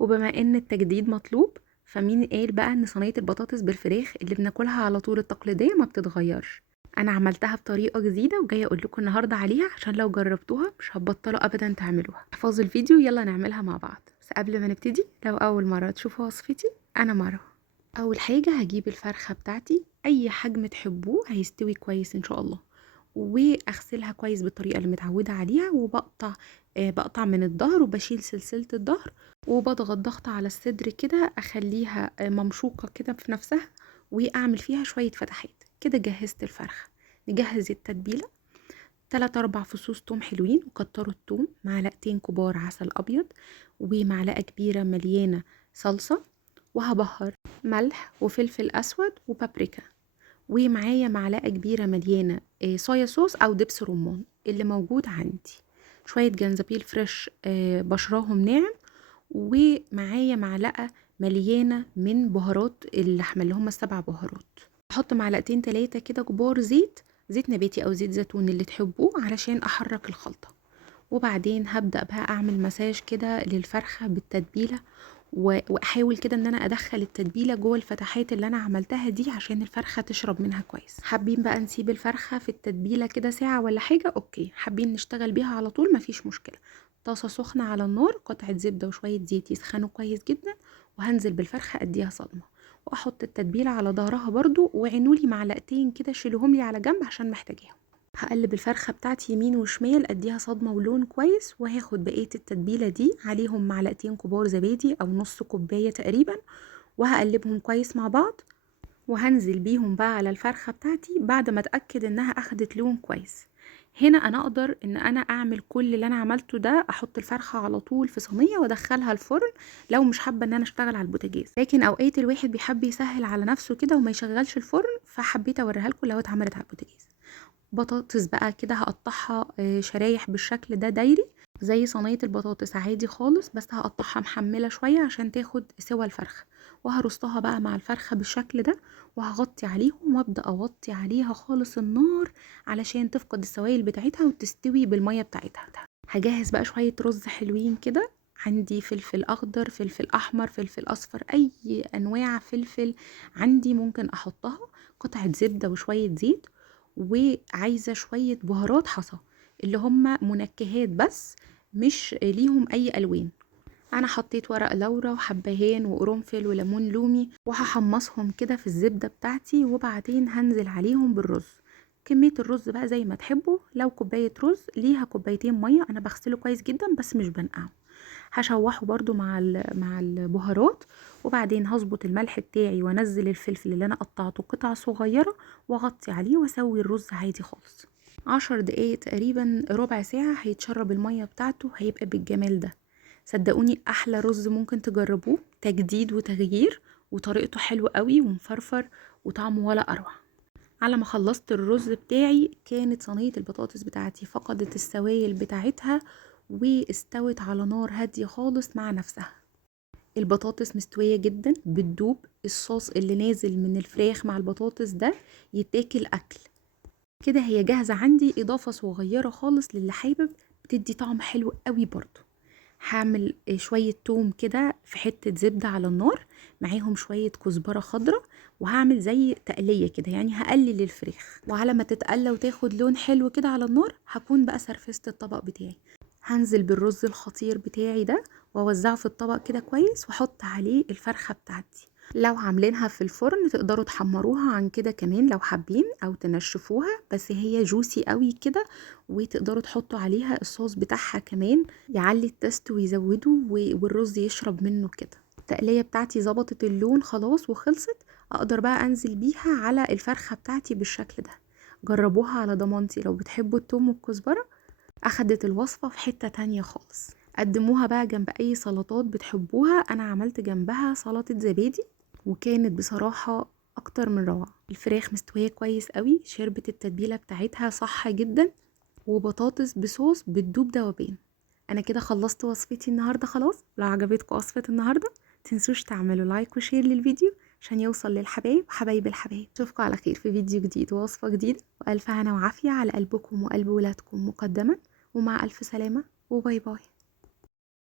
وبما ان التجديد مطلوب، فمين قال بقى ان صينية البطاطس بالفراخ اللي بناكلها على طول التقليدية ما بتتغيرش؟ انا عملتها بطريقة جديدة وجاية اقول لكم النهاردة عليها، عشان لو جربتوها مش هتبطلوا ابدا تعملوها. احفظوا الفيديو يلا نعملها مع بعض. بس قبل ما نبتدي، لو اول مرة تشوفوا وصفتي، انا مرة. اول حاجة هجيب الفرخة بتاعتي، اي حجم تحبوه هيستوي كويس ان شاء الله، واغسلها كويس بالطريقة اللي متعودة عليها، وبقطع بقطع من الظهر وبشيل سلسلة الظهر، وبضغط ضغط على الصدر كده اخليها ممشوقة كده في نفسها، واعمل فيها شوية فتحات كده. جهزت الفرخة. نجهز التتبيلة: 3 4 فصوص توم حلوين وكتروا التوم، معلقتين كبار عسل ابيض، ومعلقة كبيرة مليانة صلصة، وهبهر ملح وفلفل اسود وبابريكا، ومعايا معلقة كبيرة مليانة صويا صوص او دبس رمان اللي موجود عندي، شوية جنزبيل فريش بشراهم ناعم، ومعايا معلقة مليانة من بهارات اللحمة اللي هم ال7 بهارات. احط معلقتين 3 كده كبار زيت نباتي او زيت زيتون اللي تحبوه علشان احرك الخلطة. وبعدين هبدأ بقى اعمل مساج كده للفرخة بالتتبيلة، واحاول كده ان انا ادخل التتبيله جوه الفتحات اللي انا عملتها دي عشان الفرخه تشرب منها كويس. حابين بقى نسيب الفرخه في التتبيله كده ساعه ولا حاجه، اوكي. حابين نشتغل بيها على طول، مفيش مشكله. طاسه سخنه على النار، قطعه زبده وشويه زيت يسخنوا كويس جدا، وهنزل بالفرخه اديها صدمه، واحط التتبيله على ظهرها برضو، وعينولي معلقتين كده شيلوهم لي على جنب عشان محتاجاهم. هقلب الفرخة بتاعتي يمين وشمال اديها صدمة ولون كويس، وهاخد بقية التتبيلة دي عليهم معلقتين كبار زبادي او نص كوباية تقريبا، وهقلبهم كويس مع بعض، وهنزل بيهم بقى على الفرخة بتاعتي بعد ما اتأكد انها اخدت لون كويس. هنا انا اقدر ان انا اعمل كل اللي انا عملته ده، احط الفرخة على طول في صينية وادخلها الفرن لو مش حابة ان انا اشتغل على البوتاجاز. لكن اوقات الواحد بيحب يسهل على نفسه كده وما يشغلش الفرن، فحبيت اوريها لكم لو اتعملت على البوتاجاز. بطاطس بقى كده هقطعها شرايح بالشكل ده دايري، زي صينية البطاطس عادي خالص، بس هقطعها محملة شوية عشان تاخد سوا الفرخة، وهرصها بقى مع الفرخة بالشكل ده، وهغطي عليهم وابدأ اوطي عليها خالص النار علشان تفقد السوائل بتاعتها وتستوي بالمية بتاعتها. هجهز بقى شوية رز حلوين كده، عندي فلفل اخضر، فلفل احمر، فلفل اصفر، اي انواع فلفل عندي ممكن احطها، قطعة زبدة وشوية زيت، وعايزة شوية بهارات حصى اللي هم منكهات بس، مش ليهم اي الوان. انا حطيت ورق لورا وحبهان وقرنفل وليمون لومي، وهحمصهم كده في الزبدة بتاعتي، وبعدين هنزل عليهم بالرز. كمية الرز بقى زي ما تحبوا، لو كوباية رز ليها كوبايتين مية، انا بغسله كويس جدا بس مش بنقعه. هشوحه برضو مع البهارات، وبعدين هظبط الملح بتاعي وانزل الفلفل اللي انا قطعته قطع صغيرة، واغطي عليه واسوي الرز عادي خالص. 10 دقايق تقريبا، ربع ساعة هيتشرب المية بتاعته، هيبقى بالجمال ده. صدقوني احلى رز ممكن تجربوه، تجديد وتغيير، وطريقته حلوة قوي ومفرفر وطعمه ولا اروع. على ما خلصت الرز بتاعي، كانت صينية البطاطس بتاعتي فقدت السوائل بتاعتها، واستوت على نار هادية خالص مع نفسها. البطاطس مستوية جدا بتدوب، الصوص اللي نازل من الفراخ مع البطاطس ده يتاكل اكل كده. هي جاهزة عندي، اضافة صغيرة خالص للي حابب، بتدي طعم حلو قوي برضو. هعمل شوية توم كده في حتة زبدة على النار، معاهم شوية كزبرة خضرة، وهعمل زي تقلية كده، يعني هقلل الفراخ، وعلى ما تتقلى وتاخد لون حلو كده على النار، هكون بقى سرفست الطبق بتاعي. هنزل بالرز الخطير بتاعي ده، واوزعه في الطبق كده كويس، واحط عليه الفرخة بتاعتي. لو عاملينها في الفرن تقدروا تحمروها عن كده كمان لو حابين، او تنشفوها، بس هي جوسي قوي كده، وتقدروا تحطوا عليها الصوص بتاعها كمان يعلي التست ويزوده، والرز يشرب منه كده. التقلية بتاعتي ظبطت اللون خلاص وخلصت، اقدر بقى انزل بيها على الفرخة بتاعتي بالشكل ده. جربوها على ضمانتي، لو بتحبوا التوم والكزبرة اخدت الوصفة في حتة تانية خالص. قدموها بقى جنب اي سلطات بتحبوها، انا عملت جنبها سلطة زبادي، وكانت بصراحة اكتر من روعة. الفراخ مستوية كويس قوي، شربت التتبيلة بتاعتها صح جدا، وبطاطس بصوص بتدوب دوبين. انا كده خلصت وصفتي النهاردة خلاص. لو عجبتكم وصفة النهاردة، تنسوش تعملوا لايك وشير للفيديو عشان يوصل للحبايب وحبايب الحبايب. اشوفكم على خير في فيديو جديد ووصفة جديدة، والف هنا وعافية على قلبكم وقلب ولادكم مقدما، ومع الف سلامة، وباي باي.